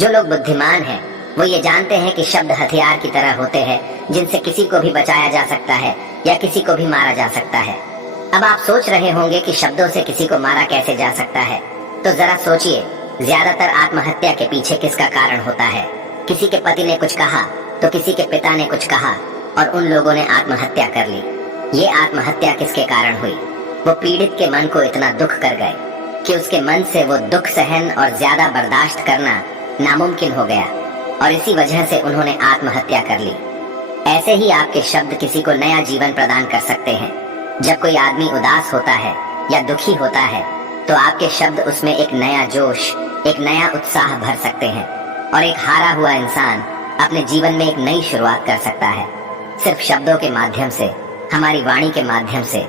जो लोग बुद्धिमान हैं वो ये जानते हैं कि शब्द हथियार की तरह होते हैं जिनसे किसी को भी बचाया जा सकता है या किसी को भी मारा जा सकता है। अब आप सोच रहे होंगे कि शब्दों से किसी को मारा कैसे जा सकता है, तो जरा सोचिए, ज्यादातर आत्महत्या के पीछे किसका कारण होता है? किसी के पति ने कुछ कहा तो किसी के पिता ने कुछ कहा और उन लोगों ने आत्महत्या कर ली। ये आत्महत्या किसके कारण हुई? वो पीड़ित के मन को इतना दुख कर गए कि उसके मन से वो दुख सहन और ज्यादा बर्दाश्त करना नामुमकिन हो गया और इसी वजह से उन्होंने आत्महत्या कर ली। ऐसे ही आपके शब्द किसी को नया जीवन प्रदान कर सकते हैं। जब कोई आदमी उदास होता है या दुखी होता है तो आपके शब्द उसमें एक नया जोश, एक नया उत्साह भर सकते हैं और एक हारा हुआ इंसान अपने जीवन में एक नई शुरुआत कर सकता है, सिर्फ शब्दों के माध्यम से, हमारी वाणी के माध्यम से।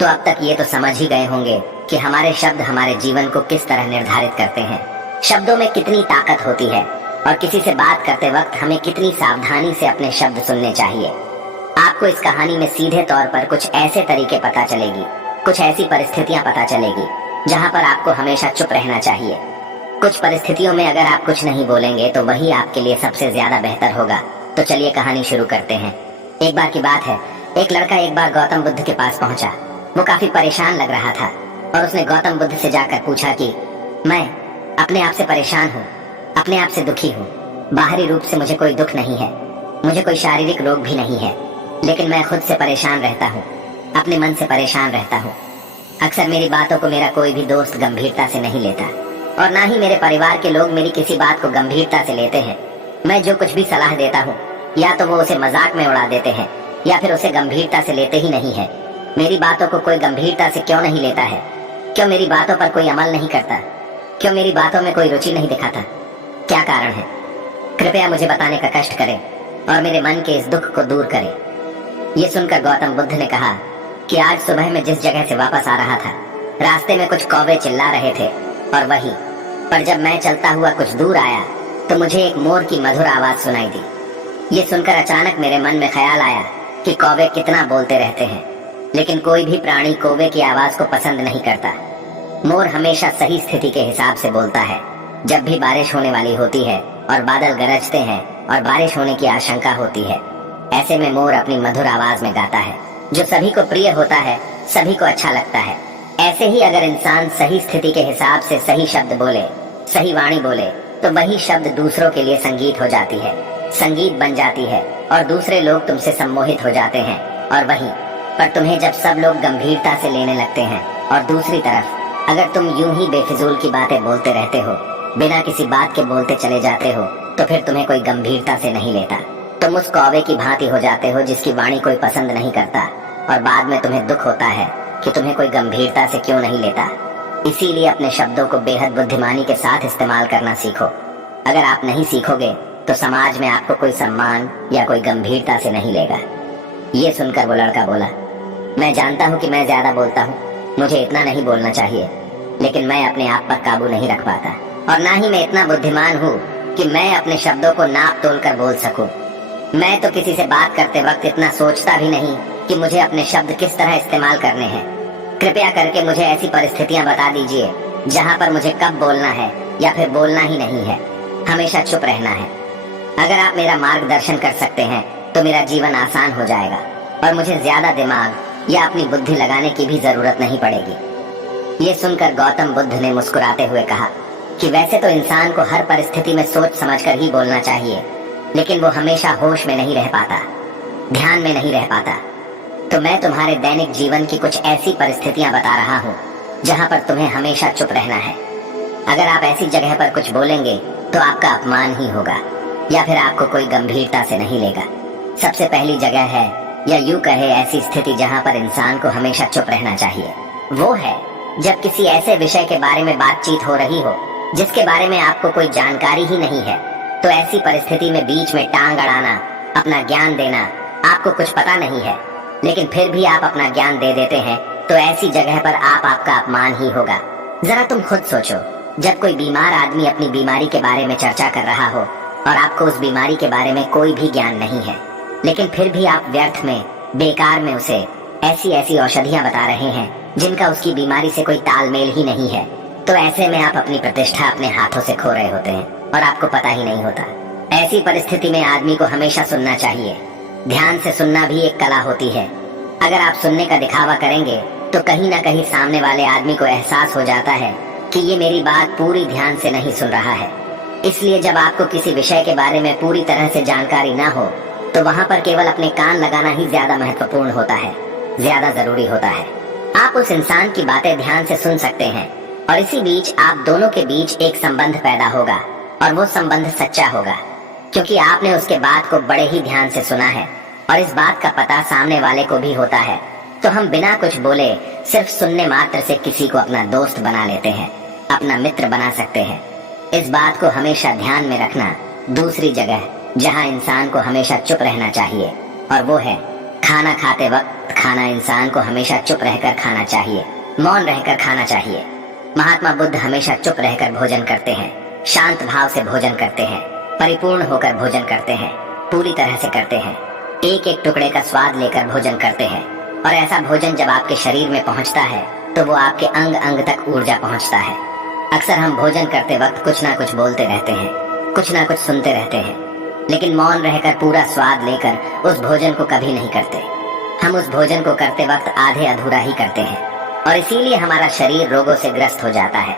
तो अब तक ये तो समझ ही गए होंगे कि हमारे शब्द हमारे जीवन को किस तरह निर्धारित करते हैं। शब्दों में कितनी ताकत होती है और किसी से बात करते वक्त हमें कितनी सावधानी से अपने शब्द सुनने चाहिए। आपको इस कहानी में सीधे तौर पर कुछ ऐसे तरीके पता चलेगी, कुछ ऐसी परिस्थितियां पता चलेगी जहां पर आपको हमेशा चुप रहना चाहिए। कुछ परिस्थितियों में अगर आप कुछ नहीं बोलेंगे तो वही आपके लिए सबसे ज्यादा बेहतर होगा। तो चलिए कहानी शुरू करते हैं। एक बार की बात है, एक लड़का एक बार गौतम बुद्ध के पास पहुंचा। वो काफी परेशान लग रहा था और उसने गौतम बुद्ध से जाकर पूछा कि मैं अपने आप से परेशान हूँ, अपने आप से दुखी हूँ। बाहरी रूप से मुझे कोई दुख नहीं है, मुझे कोई शारीरिक रोग भी नहीं है, लेकिन मैं खुद से परेशान रहता हूँ, अपने मन से परेशान रहता हूँ। अक्सर मेरी बातों को मेरा कोई भी दोस्त गंभीरता से नहीं लेता और ना ही मेरे परिवार के लोग मेरी किसी बात को गंभीरता से लेते हैं। मैं जो कुछ भी सलाह देता हूँ या तो वो उसे मजाक में उड़ा देते हैं या फिर उसे गंभीरता से लेते ही नहीं है। मेरी बातों को कोई गंभीरता से क्यों नहीं लेता है? क्यों मेरी बातों पर कोई अमल नहीं करता? क्यों मेरी बातों में कोई रुचि नहीं दिखाता? क्या कारण है? कृपया मुझे बताने का कष्ट करें और मेरे मन के इस दुख को दूर करें। ये सुनकर गौतम बुद्ध ने कहा कि आज सुबह मैं जिस जगह से वापस आ रहा था, रास्ते में कुछ कौवे चिल्ला रहे थे और वही, पर जब मैं चलता हुआ कुछ दूर आया तो मुझे एक मोर की मधुर आवाज सुनाई दी। ये सुनकर अचानक मेरे मन में ख्याल आया कि कौवे कितना बोलते रहते हैं, लेकिन कोई भी प्राणी कौवे की आवाज को पसंद नहीं करता। मोर हमेशा सही स्थिति के हिसाब से बोलता है। जब भी बारिश होने वाली होती है और बादल गरजते हैं और बारिश होने की आशंका होती है, ऐसे में मोर अपनी मधुर आवाज में गाता है, जो सभी को प्रिय होता है, सभी को अच्छा लगता है। ऐसे ही अगर इंसान सही स्थिति के हिसाब से सही शब्द बोले, सही वाणी बोले, तो वही शब्द दूसरों के लिए संगीत हो जाती है, संगीत बन जाती है और दूसरे लोग तुमसे सम्मोहित हो जाते हैं। और वही, पर तुम्हें जब सब लोग गंभीरता से लेने लगते हैं और दूसरी तरफ अगर तुम यूं ही बेफिजूल की बातें बोलते रहते हो, बिना किसी बात के बोलते चले जाते हो, तो फिर तुम्हें कोई गंभीरता से नहीं लेता। तुम उस कौवे की भांति हो जाते हो जिसकी वाणी कोई पसंद नहीं करता और बाद में तुम्हें दुख होता है कि तुम्हें कोई गंभीरता से क्यों नहीं लेता। इसीलिए अपने शब्दों को बेहद बुद्धिमानी के साथ इस्तेमाल करना सीखो। अगर आप नहीं सीखोगे तो समाज में आपको कोई सम्मान या कोई गंभीरता से नहीं लेगा। ये सुनकर वो लड़का बोला, मैं जानता हूँ कि मैं ज्यादा बोलता हूँ, मुझे इतना नहीं बोलना चाहिए, लेकिन मैं अपने आप पर काबू नहीं रख पाता और ना ही मैं इतना बुद्धिमान हूँ कि मैं अपने शब्दों को नाप तोल कर बोल सकूं। मैं तो किसी से बात करते वक्त इतना सोचता भी नहीं कि मुझे अपने शब्द किस तरह इस्तेमाल करने हैं। कृपया करके मुझे ऐसी परिस्थितियां बता दीजिए जहां पर मुझे कब बोलना है या फिर बोलना ही नहीं है, हमेशा चुप रहना है। अगर आप मेरा मार्गदर्शन कर सकते हैं तो मेरा जीवन आसान हो जाएगा और मुझे ज्यादा दिमाग या अपनी बुद्धि लगाने की भी जरूरत नहीं पड़ेगी। ये सुनकर गौतम बुद्ध ने मुस्कुराते हुए कहा कि वैसे तो इंसान को हर परिस्थिति में सोच समझकर ही बोलना चाहिए, लेकिन वो हमेशा होश में नहीं रह पाता, ध्यान में नहीं रह पाता। तो मैं तुम्हारे दैनिक जीवन की कुछ ऐसी परिस्थितियां बता रहा हूँ जहाँ पर तुम्हें हमेशा चुप रहना है। अगर आप ऐसी जगह पर कुछ बोलेंगे तो आपका अपमान ही होगा या फिर आपको कोई गंभीरता से नहीं लेगा। सबसे पहली जगह है, या यूं कहे ऐसी स्थिति जहाँ पर इंसान को हमेशा चुप रहना चाहिए, वो है जब किसी ऐसे विषय के बारे में बातचीत हो रही हो जिसके बारे में आपको कोई जानकारी ही नहीं है। तो ऐसी परिस्थिति में बीच में टांग अड़ाना, अपना ज्ञान देना, आपको कुछ पता नहीं है लेकिन फिर भी आप अपना ज्ञान दे देते हैं, तो ऐसी जगह पर आपका अपमान ही होगा। जरा तुम खुद सोचो, जब कोई बीमार आदमी अपनी बीमारी के बारे में चर्चा कर रहा हो और आपको उस बीमारी के बारे में कोई भी ज्ञान नहीं है, लेकिन फिर भी आप व्यर्थ में, बेकार में उसे ऐसी ऐसी औषधियां बता रहे हैं जिनका उसकी बीमारी से कोई तालमेल ही नहीं है, तो ऐसे में आप अपनी प्रतिष्ठा अपने हाथों से खो रहे होते हैं। और आपको पता ही नहीं होता। ऐसी परिस्थिति में आदमी को हमेशा सुनना चाहिए। ध्यान से सुनना भी एक कला होती है। अगर आप सुनने का दिखावा करेंगे तो कहीं ना कहीं सामने वाले आदमी को एहसास हो जाता है कि ये मेरी बात पूरी ध्यान से नहीं सुन रहा है। इसलिए जब आपको किसी विषय के बारे में पूरी तरह से जानकारी ना हो तो वहाँ पर केवल अपने कान लगाना ही ज्यादा महत्वपूर्ण होता है, ज्यादा जरूरी होता है। आप उस इंसान की बातें ध्यान से सुन सकते हैं और इसी बीच आप दोनों के बीच एक संबंध पैदा होगा और वो संबंध सच्चा होगा, क्योंकि आपने उसके बात को बड़े ही ध्यान से सुना है और इस बात का पता सामने वाले को भी होता है। तो हम बिना कुछ बोले सिर्फ सुनने मात्र से किसी को अपना दोस्त बना लेते हैं, अपना मित्र बना सकते हैं। इस बात को हमेशा ध्यान में रखना। दूसरी जगह जहाँ इंसान को हमेशा चुप रहना चाहिए और वो है खाना खाते वक्त। खाना इंसान को हमेशा चुप रहकर खाना चाहिए, मौन रहकर खाना चाहिए। महात्मा बुद्ध हमेशा चुप रहकर भोजन करते हैं, शांत भाव से भोजन करते हैं, परिपूर्ण होकर भोजन करते हैं, पूरी तरह से करते हैं। एक एक टुकड़े का स्वाद लेकर भोजन करते हैं और ऐसा भोजन जब आपके शरीर में पहुंचता है तो वो आपके अंग अंग तक ऊर्जा पहुंचता है। अक्सर हम भोजन करते वक्त कुछ ना कुछ बोलते रहते हैं, कुछ ना कुछ सुनते रहते हैं, लेकिन मौन रहकर पूरा स्वाद लेकर उस भोजन को कभी नहीं करते। हम उस भोजन को करते वक्त आधे अधूरा ही करते हैं और इसीलिए हमारा शरीर रोगों से ग्रस्त हो जाता है।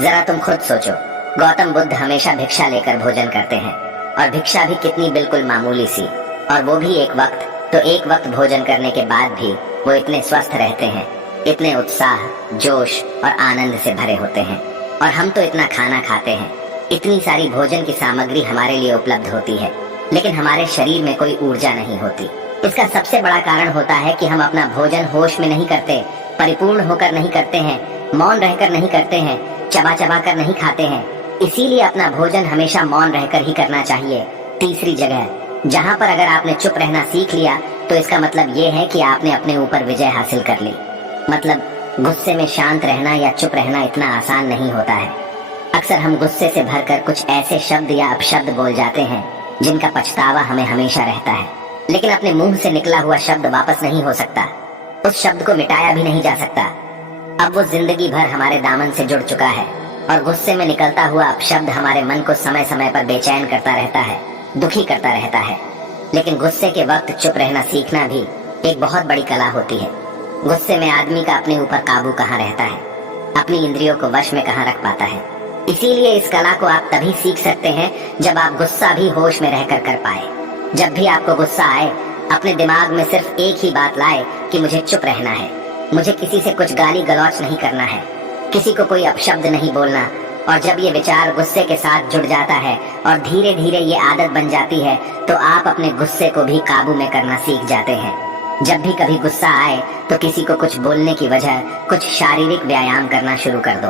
जरा तुम खुद सोचो, गौतम बुद्ध हमेशा भिक्षा लेकर भोजन करते हैं और भिक्षा भी कितनी बिल्कुल मामूली सी, और वो भी एक वक्त। तो एक वक्त भोजन करने के बाद भी वो इतने स्वस्थ रहते हैं, इतने उत्साह, जोश और आनंद से भरे होते हैं। और हम तो इतना खाना खाते हैं, इतनी सारी भोजन की सामग्री हमारे लिए उपलब्ध होती है, लेकिन हमारे शरीर में कोई ऊर्जा नहीं होती। इसका सबसे बड़ा कारण होता है कि हम अपना भोजन होश में नहीं करते, परिपूर्ण होकर नहीं करते हैं, मौन रहकर नहीं करते हैं, चबा चबा कर नहीं खाते हैं। इसीलिए अपना भोजन हमेशा मौन रहकर ही करना चाहिए। तीसरी जगह जहाँ पर अगर आपने चुप रहना सीख लिया तो इसका मतलब ये है कि आपने अपने ऊपर विजय हासिल कर ली। मतलब गुस्से में शांत रहना या चुप रहना इतना आसान नहीं होता है। अक्सर हम गुस्से से भरकर कुछ ऐसे शब्द या अपशब्द बोल जाते हैं जिनका पछतावा हमें हमेशा रहता है, लेकिन अपने मुंह से निकला हुआ शब्द वापस नहीं हो सकता, उस शब्द को मिटाया भी नहीं जा सकता। अब वो जिंदगी भर हमारे दामन से जुड़ चुका है और गुस्से में निकलता हुआ अपशब्द हमारे मन को समय समय पर बेचैन करता रहता है, दुखी करता रहता है। लेकिन गुस्से के वक्त चुप रहना सीखना भी एक बहुत बड़ी कला होती है। गुस्से में आदमी का अपने ऊपर काबू कहाँ रहता है, अपनी इंद्रियों को वश में कहाँ रख पाता है। इसीलिए इस कला को आप तभी सीख सकते हैं जब आप गुस्सा भी होश में रहकर कर पाए। जब भी आपको गुस्सा आए, अपने दिमाग में सिर्फ एक ही बात लाए कि मुझे चुप रहना है, मुझे किसी से कुछ गाली गलौच नहीं करना है, किसी को कोई अपशब्द नहीं बोलना। और जब ये विचार गुस्से के साथ जुड़ जाता है और धीरे धीरे ये आदत बन जाती है तो आप अपने गुस्से को भी काबू में करना सीख जाते हैं। जब भी कभी गुस्सा आए तो किसी को कुछ बोलने की वजह कुछ शारीरिक व्यायाम करना शुरू कर दो।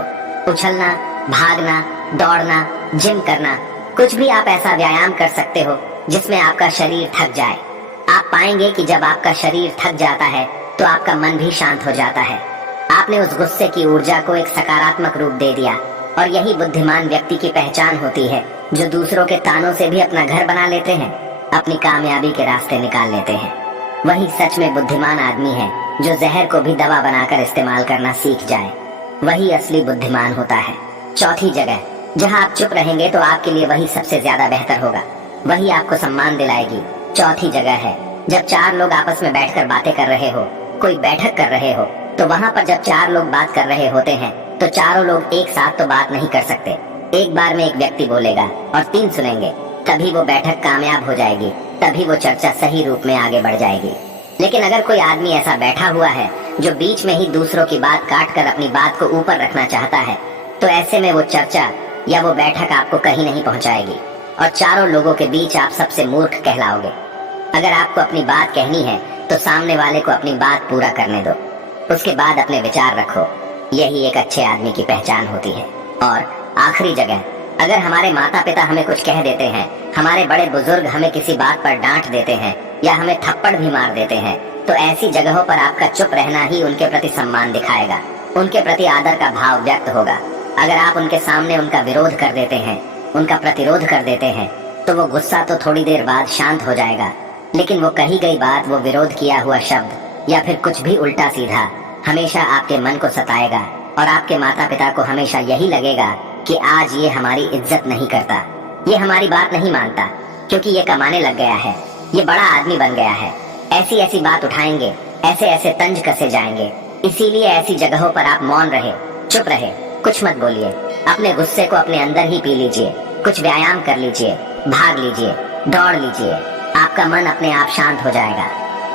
उछलना, भागना, दौड़ना, जिम करना, कुछ भी आप ऐसा व्यायाम कर सकते हो जिसमें आपका शरीर थक जाए। आप पाएंगे कि जब आपका शरीर थक जाता है तो आपका मन भी शांत हो जाता है। आपने उस गुस्से की ऊर्जा को एक सकारात्मक रूप दे दिया। और यही बुद्धिमान व्यक्ति की पहचान होती है, जो दूसरों के तानों से भी अपना घर बना लेते हैं, अपनी कामयाबी के रास्ते निकाल लेते हैं। वही सच में बुद्धिमान आदमी है जो जहर को भी दवा बनाकर इस्तेमाल करना सीख जाए। वही असली बुद्धिमान होता है। चौथी जगह जहाँ आप चुप रहेंगे तो आपके लिए वही सबसे ज्यादा बेहतर होगा, वही आपको सम्मान दिलाएगी। चौथी जगह है जब चार लोग आपस में बैठकर बातें कर रहे हो, कोई बैठक कर रहे हो, तो वहाँ पर जब चार लोग बात कर रहे होते हैं तो चारों लोग एक साथ तो बात नहीं कर सकते। एक बार में एक व्यक्ति बोलेगा और तीन सुनेंगे, तभी वो बैठक कामयाब हो जाएगी, तभी वो चर्चा सही रूप में आगे बढ़ जाएगी। लेकिन अगर कोई आदमी ऐसा बैठा हुआ है जो बीच में ही दूसरों की बात काट कर अपनी बात को ऊपर रखना चाहता है, तो ऐसे में वो चर्चा या वो बैठक आपको कहीं नहीं पहुंचाएगी और चारों लोगों के बीच आप सबसे मूर्ख कहलाओगे। अगर आपको अपनी बात कहनी है तो सामने वाले को अपनी बात पूरा करने दो, उसके बाद अपने विचार रखो। यही एक अच्छे आदमी की पहचान होती है। और आखिरी जगह, अगर हमारे माता पिता हमें कुछ कह देते हैं, हमारे बड़े बुजुर्ग हमें किसी बात पर डांट देते हैं या हमें थप्पड़ भी मार देते हैं, तो ऐसी जगहों पर आपका चुप रहना ही उनके प्रति सम्मान दिखाएगा, उनके प्रति आदर का भाव व्यक्त होगा। अगर आप उनके सामने उनका विरोध कर देते हैं, उनका प्रतिरोध कर देते हैं, तो वो गुस्सा तो थोड़ी देर बाद शांत हो जाएगा, लेकिन वो कही गई बात, वो विरोध किया हुआ शब्द या फिर कुछ भी उल्टा सीधा हमेशा आपके मन को सताएगा और आपके माता पिता को हमेशा यही लगेगा कि आज ये हमारी इज्जत नहीं करता, ये हमारी बात नहीं मानता क्योंकि ये कमाने लग गया है, ये बड़ा आदमी बन गया है। ऐसी ऐसी बात उठाएंगे, ऐसे ऐसे तंज कसे जाएंगे। इसीलिए ऐसी जगहों पर आप मौन रहे, चुप रहे, कुछ मत बोलिए। अपने गुस्से को अपने अंदर ही पी लीजिए, कुछ व्यायाम कर लीजिए, भाग लीजिए, दौड़ लीजिए, आपका मन अपने आप शांत हो जाएगा।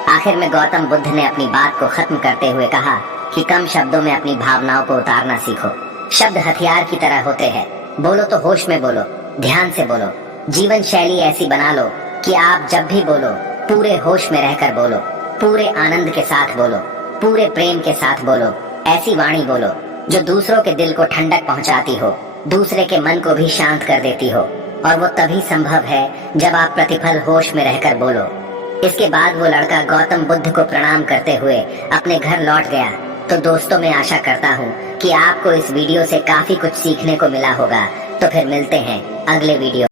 आखिर में गौतम बुद्ध ने अपनी बात को खत्म करते हुए कहा कि कम शब्दों में अपनी भावनाओं को उतारना सीखो। शब्द हथियार की तरह होते हैं। बोलो तो होश में बोलो, ध्यान से बोलो। जीवन शैली ऐसी बना लो कि आप जब भी बोलो पूरे होश में रहकर बोलो, पूरे आनंद के साथ बोलो, पूरे प्रेम के साथ बोलो। ऐसी वाणी बोलो जो दूसरों के दिल को ठंडक पहुंचाती हो, दूसरे के मन को भी शांत कर देती हो। और वो तभी संभव है जब आप प्रतिपल होश में रहकर बोलो। इसके बाद वो लड़का गौतम बुद्ध को प्रणाम करते हुए अपने घर लौट गया। तो दोस्तों, मैं आशा करता हूँ कि आपको इस वीडियो से काफी कुछ सीखने को मिला होगा। तो फिर मिलते हैं अगले वीडियो।